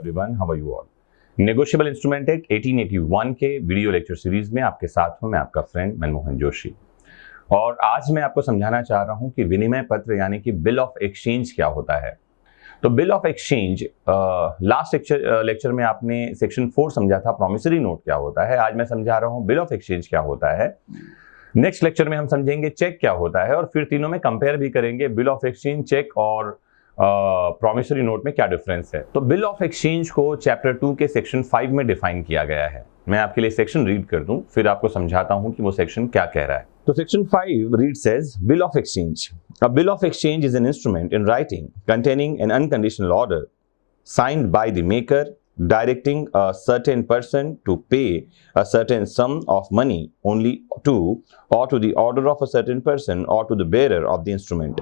Everyone, how are you all. Negotiable instrument act 1881 के video lecture series में आपके साथ हूं मैं आपका फ्रेंड मनमोहन जोशी। और आज मैं आपको समझाना चाह रहा हूं कि विनिमय पत्र यानी कि बिल ऑफ एक्सचेंज क्या होता है। तो bill of exchange last lecture में आपने सेक्शन 4 समझा था, प्रॉमिसरी नोट क्या होता है। आज मैं समझा रहा हूं बिल ऑफ एक्सचेंज क्या होता है। नेक्स्ट लेक्चर में हम समझेंगे चेक क्या होता है और फिर तीनों में कंपेयर भी करेंगे बिल ऑफ एक्सचेंज, चेक और प्रॉमिसरी नोट में क्या डिफरेंस है। तो बिल ऑफ एक्सचेंज को चैप्टर 2 के सेक्शन 5 में डिफाइन किया गया है। मैं आपके लिए सेक्शन रीड कर दूं, फिर आपको समझाता हूं कि वो सेक्शन क्या कह रहा है। तो section 5 reads as bill of exchange. A bill of exchange is an instrument in writing containing an unconditional order signed by the maker directing a certain person to pay a certain sum of money only to or to the order of a certain person or to the bearer of the instrument।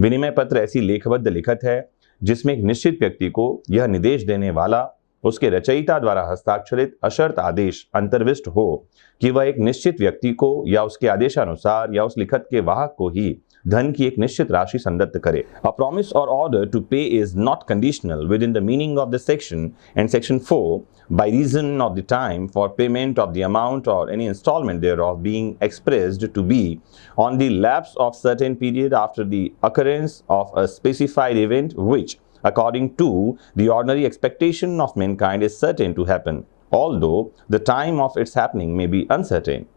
विनिमय पत्र ऐसी लेखबद्ध लिखत है जिसमें एक निश्चित व्यक्ति को यह निर्देश देने वाला उसके रचयिता द्वारा हस्ताक्षरित अशर्त आदेश अंतर्विष्ट हो कि वह एक निश्चित व्यक्ति को या उसके आदेशानुसार या उस लिखत के वाहक को ही धन की एक निश्चित राशि संदत्त करे। A promise or order to pay is not conditional within the meaning of the section and section 4 by reason of the time for payment of the amount or any installment thereof being expressed to be on the lapse of certain period after the occurrence of a specified event which, according to the ordinary expectation of mankind, is certain to happen, although the time of its happening may be uncertain।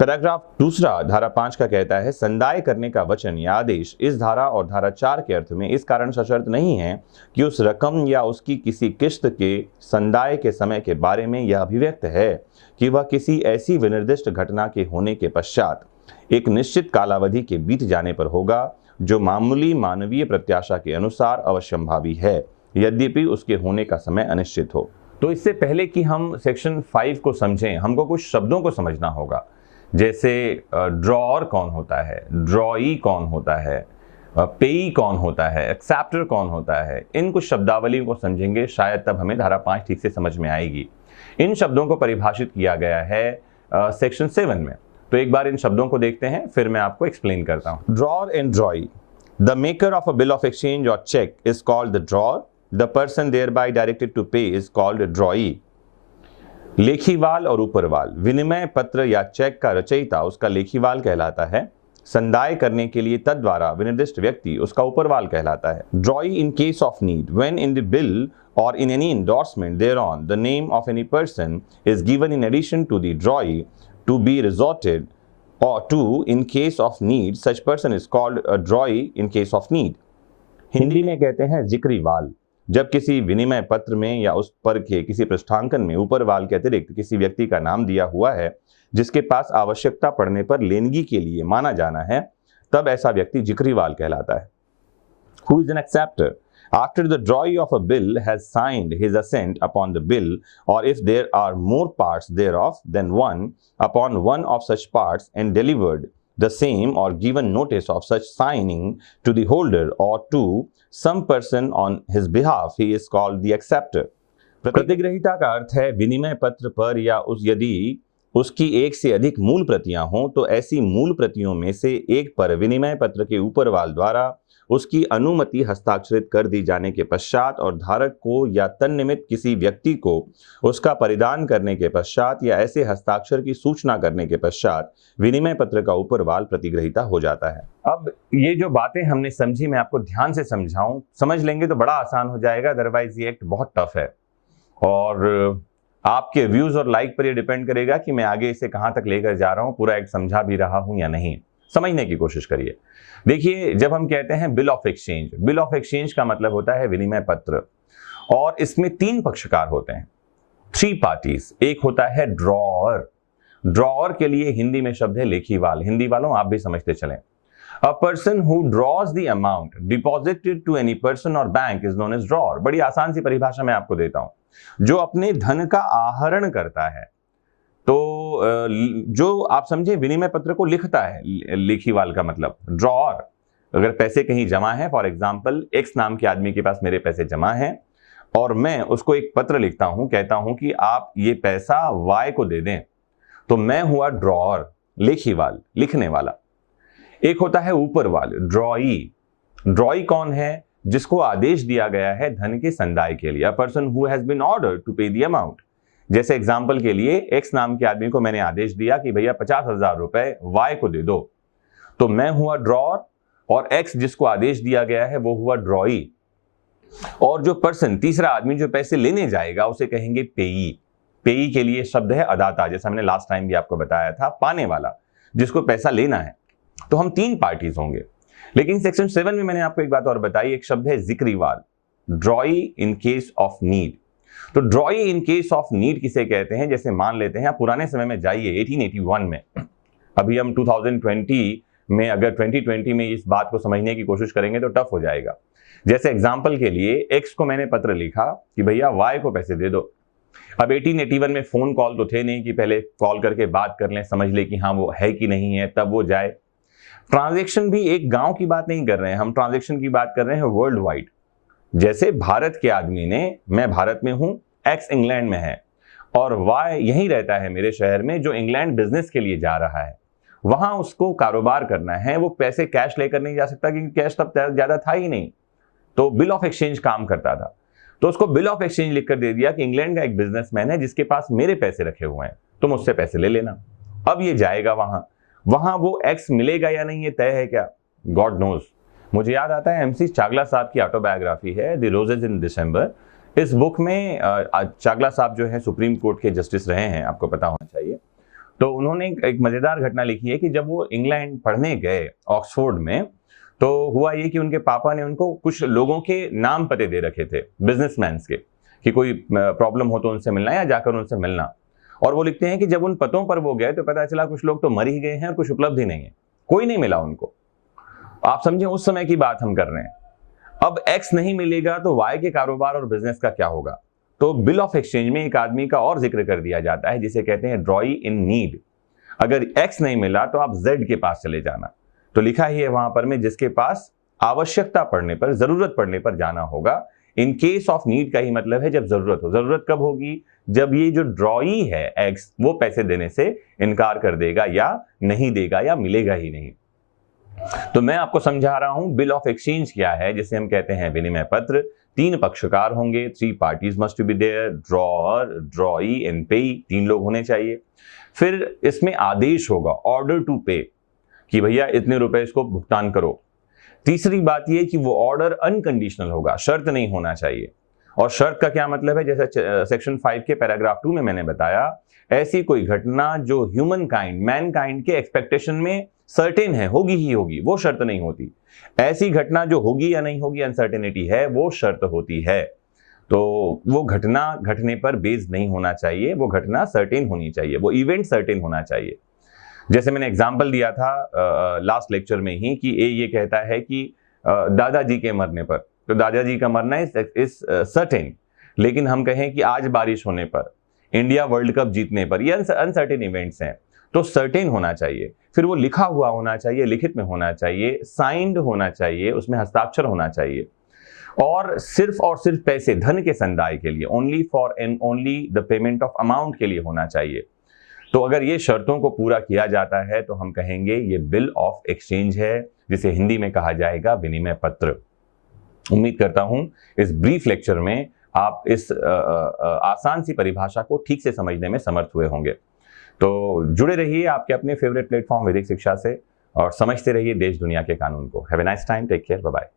Paragraph दूसरा धारा 5 का कहता है, संदाय करने का वचन या आदेश इस धारा और धारा 4 के अर्थ में इस कारण सशर्त नहीं है कि उस रकम या उसकी किसी किस्त के संदाय के समय के बारे में यह अभिव्यक्त है कि वह किसी ऐसी विनिर्दिष्ट घटना के होने के पश्चात एक निश्चित कालावधि के बीत जाने पर होगा जो मामूली मानवीय प्रत्याशा के अनुसार अवश्यंभावी है, यद्यपि उसके होने का समय अनिश्चित हो। तो इससे पहले कि हम सेक्शन 5 को समझें, हमको कुछ शब्दों को समझना होगा, जैसे ड्रॉअर कौन होता है, ड्रॉई कौन होता है, पेई कौन होता है, एक्सेप्टर कौन होता है। इन कुछ शब्दावली को समझेंगे, शायद तब हमें धारा 5 ठीक से समझ में आएगी। इन शब्दों को परिभाषित किया गया है सेक्शन 7 में। तो एक बार इन शब्दों को देखते हैं, फिर मैं आपको एक्सप्लेन करता हूं। Drawer and drawee. The maker of a bill of exchange और cheque is called the drawer. The person there by directed to pay is called drawee. लेखीवाल और ऊपरवाल। विनिमय पत्र या चेक का रचयिता उसका लेखीवाल कहलाता है। संदाय करने के लिए तद्वारा विनिर्दिष्ट व्यक्ति उसका ऊपरवाल कहलाता है। ड्रॉई in case of need, when in the bill or in any endorsement thereon the name of any person is given in addition to the drawee to be resorted or to in case of need, such person is called a drawee in case of need। Hindi में कहते हैं जिक्रीवाल। जब किसी विनिमय पत्र में या उस पर के किसी पृष्ठांकन में ऊपरवाल के अतिरिक्त किसी व्यक्ति का नाम दिया हुआ है जिसके पास आवश्यकता पड़ने पर लेनगी के लिए माना जाना है, तब ऐसा व्यक्ति जिक्रीवाल कहलाता है। Who is an acceptor? After the drawee of a bill has signed his assent upon the bill, or if there are more parts thereof than one, upon one of such parts, and delivered the same or given notice of such signing to the holder or to some person on his behalf, he is called the acceptor। प्रतिग्रहीता का अर्थ है विनिमय पत्र पर या उस यदि उसकी एक से अधिक मूल प्रतियां हों तो ऐसी मूल प्रतियों में से एक पर विनिमय पत्र के ऊपरवाल द्वारा उसकी अनुमति हस्ताक्षरित कर दी जाने के पश्चात और धारक को या तन्निमित्त किसी व्यक्ति को उसका परिधान करने के पश्चात या ऐसे हस्ताक्षर की सूचना करने के पश्चात विनिमय पत्र का ऊपरवाल प्रतिग्रहीता हो जाता है। अब ये जो बातें हमने समझी, मैं आपको ध्यान से समझाऊं, समझ लेंगे तो बड़ा आसान हो जाएगा, अदरवाइज ये एक्ट बहुत टफ है और आपके व्यूज और लाइक पर ये डिपेंड करेगा कि मैं आगे इसे कहां तक लेकर जा रहा हूं, पूरा एक्ट समझा भी रहा हूं या नहीं। समझने की कोशिश करिए। देखिए, जब हम कहते हैं bill of exchange, bill of exchange का मतलब होता है विनिमय पत्र, और इसमें 3 पक्षकार होते हैं, 3 पार्टीज। एक होता है ड्रॉअर। ड्रॉअर के लिए हिंदी में शब्द है लेखीवाल। हिंदी वालों आप भी समझते चलें। A person who draws the amount deposited to any person और bank is known as drawer. बड़ी आसान सी परिभाषा मैं आपको देता हूं। जो अपने धन का आहरण करता है, तो जो आप समझे विनिमय पत्र को लिखता है, लेखीवाल का मतलब ड्रॉअर। अगर पैसे कहीं जमा है, फॉर एग्जांपल एक्स नाम के आदमी के पास मेरे पैसे जमा हैं और मैं उसको एक पत्र लिखता हूं, कहता हूं कि आप ये पैसा वाई को दे दें, तो मैं हुआ ड्रॉअर, लेखीवाल, लिखने वाला। एक होता है ऊपरवाल, ड्रॉई। ड्रॉई कौन है? जिसको आदेश दिया गया है धन के संदाय के लिए, a person who has been ordered to pay the amount. जैसे एग्जाम्पल के लिए एक्स नाम के आदमी को मैंने आदेश दिया कि भैया 50,000 रुपए वाई को दे दो, तो मैं हुआ ड्रॉअर और एक्स जिसको आदेश दिया गया है वो हुआ ड्रॉई, और जो पर्सन तीसरा आदमी जो पैसे लेने जाएगा उसे कहेंगे पेई। पेई के लिए शब्द है अदाता, जैसा हमने लास्ट टाइम भी आपको बताया था, पाने वाला जिसको पैसा लेना है। तो हम तीन पार्टीज होंगे। लेकिन सेक्शन 7 में मैंने आपको एक बात और बताई, एक शब्द है जिक्रीवाल, drawee in case of need. तो drawee in case of need किसे कहते हैं? जैसे मान लेते हैं आप पुराने समय में जाइए 1881 में, अभी हम 2020 में अगर 2020 में इस बात को समझने की कोशिश करेंगे तो टफ हो जाएगा। जैसे एग्जाम्पल के लिए एक्स को मैंने पत्र लिखा कि भैया वाई को पैसे दे दो। अब 1881 में फोन कॉल तो थे नहीं कि पहले कॉल करके बात कर लें, समझ ले कि हाँ वो है कि नहीं है, तब वो जाए। ट्रांजैक्शन भी एक गांव की बात नहीं कर रहे हैं हम, ट्रांजैक्शन की बात कर रहे हैं वर्ल्ड वाइड। जैसे भारत के आदमी ने, मैं भारत में हूं, एक्स इंग्लैंड में है और वाई यहीं रहता है मेरे शहर में, जो इंग्लैंड बिजनेस के लिए जा रहा है, वहां उसको कारोबार करना है, वो पैसे कैश लेकर नहीं जा सकता क्योंकि कैश तब ज्यादा था ही नहीं, तो बिल ऑफ एक्सचेंज काम करता था। तो उसको बिल ऑफ एक्सचेंज लिखकर दे दिया कि इंग्लैंड का एक बिजनेसमैन है जिसके पास मेरे पैसे रखे हुए हैं, तुम उससे पैसे ले लेना। अब ये जाएगा वहां वो एक्स मिलेगा या नहीं ये तय है क्या? God knows. मुझे याद आता है एमसी चागला साहब की ऑटोबायोग्राफी है द रोजेज इन दिसंबर। इस बुक में चागला साहब जो है सुप्रीम कोर्ट के जस्टिस रहे हैं, आपको पता होना चाहिए। तो उन्होंने एक मजेदार घटना लिखी है कि जब वो इंग्लैंड पढ़ने गए ऑक्सफोर्ड में, तो हुआ ये कि उनके पापा ने उनको कुछ लोगों के नाम पते दे रखे थे बिजनेसमैन के, कि कोई प्रॉब्लम हो तो उनसे मिलना या जाकर उनसे मिलना। और वो लिखते हैं कि जब उन पतों पर वो गए तो पता चला कुछ लोग तो मर ही गए हैं और कुछ उपलब्ध ही नहीं है, कोई नहीं मिला उनको। आप समझे उस समय की बात हम कर रहे हैं। अब एक्स नहीं मिलेगा तो वाई के कारोबार और बिजनेस का क्या होगा? तो बिल ऑफ एक्सचेंज में एक आदमी का और जिक्र कर दिया जाता है जिसे कहते हैं ड्रॉई इन नीड। अगर एक्स नहीं मिला तो आप जेड के पास चले जाना। तो लिखा ही है वहां पर में जिसके पास आवश्यकता पड़ने पर, जरूरत पड़ने पर जाना होगा। इन केस ऑफ नीड का ही मतलब है जब जरूरत हो। जरूरत कब होगी? जब ये जो ड्रॉई है एक्स वो पैसे देने से इनकार कर देगा या नहीं देगा या मिलेगा ही नहीं। तो मैं आपको समझा रहा हूं बिल ऑफ एक्सचेंज क्या है, जिसे हम कहते हैं विनिमय पत्र। 3 पक्षकार होंगे, 3 parties must be there, drawer, drawee and payee, 3 लोग होने चाहिए। फिर इसमें आदेश होगा, ऑर्डर टू पे, कि भैया इतने रुपए इसको भुगतान करो। तीसरी बात यह कि वो ऑर्डर अनकंडीशनल होगा, शर्त नहीं होना चाहिए। और शर्त का क्या मतलब है? जैसे सेक्शन 5 के पैराग्राफ 2 में मैंने बताया, ऐसी कोई घटना जो ह्यूमन काइंड, मैन काइंड के एक्सपेक्टेशन में सर्टेन है, होगी ही होगी, वो शर्त नहीं होती। ऐसी घटना जो होगी या नहीं होगी, अनसर्टेनिटी है, वो शर्त होती है। तो वो घटना घटने पर बेस्ड नहीं होना चाहिए, वो घटना सर्टेन होनी चाहिए, वो इवेंट सर्टेन होना चाहिए। जैसे मैंने एग्जाम्पल दिया था लास्ट लेक्चर में ही कि ये कहता है कि दादाजी के मरने पर, तो दादाजी का मरना इज सर्टेन, लेकिन हम कहें कि आज बारिश होने पर, इंडिया वर्ल्ड कप जीतने पर, ये अनसर्टेन इवेंट्स हैं, तो सर्टेन होना चाहिए। फिर वो लिखा हुआ होना चाहिए, लिखित में होना चाहिए, साइंड होना चाहिए, उसमें हस्ताक्षर होना चाहिए, और सिर्फ पैसे, धन के संदाय के लिए, only for and only the payment of amount के लिए होना चाहिए। तो अगर ये शर्तों को पूरा किया जाता है तो हम कहेंगे ये बिल ऑफ एक्सचेंज है, जिसे हिंदी में कहा जाएगा विनिमय पत्र। उम्मीद करता हूं इस ब्रीफ लेक्चर में आप इस आसान सी परिभाषा को ठीक से समझने में समर्थ हुए होंगे। तो जुड़े रहिए आपके अपने फेवरेट प्लेटफॉर्म वैदिक शिक्षा से और समझते रहिए देश दुनिया के कानून को। Have a nice time, take care, bye bye.